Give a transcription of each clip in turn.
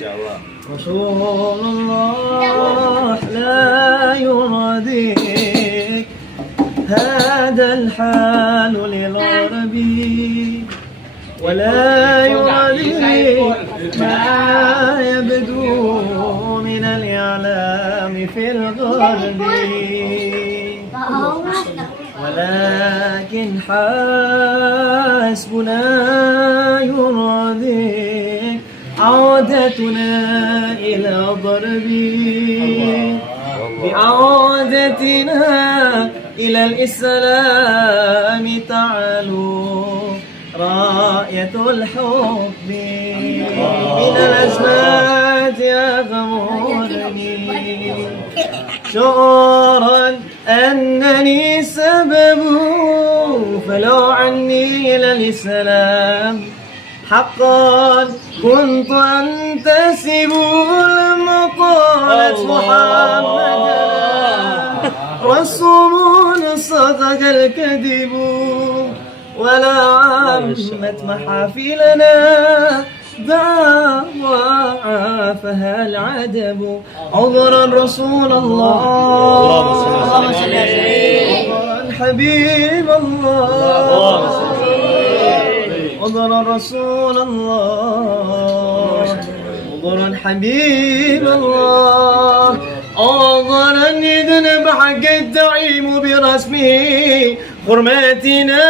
شاء الله. رسول الله لا يرضيك هذا الحال للغربي، ولا يرضيك ما يبدو من الإعلام في الغرب، ولكن حسبنا يرضيك عودتنا إلى ضربي، بعودتنا إلى الإسلام تعلو راية الحب من الأزمات يغمرني، شعورا أنني سبب فلو عني إلى الإسلام، حقا كنت أنتسب المقالة محمدا رسول صدق الكذب، ولا عمت محافلنا دعوى عافها العدب. عذرا رسول الله، عذرا حبيب الله، عذرا رسول الله، عذرا حبيب الله، عذرا يذنب حق الدعيم برسمه حرماتنا،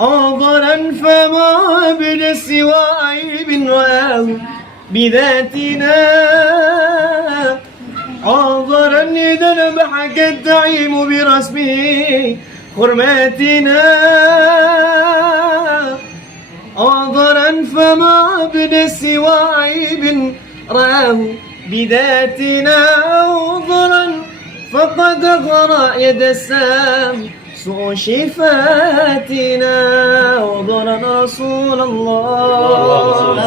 عذرا فما بنا سوى عيب رآه بذاتنا، عذرا يذنب حق الدعيم برسمه حرماتنا، عذرا فما بنا سوى عيب رآه بذاتنا، عذرا فقد غرى يد السام سوء شفاتنا، عذرا رسول الله،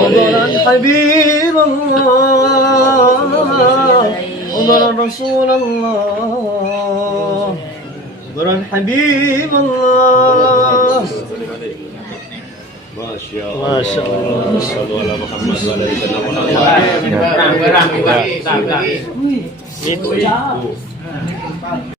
عذرا حبيب الله، عذرا رسول الله، عذرا حبيب الله. ما شاء الله. صلوا على محمد وعلى آله محمد.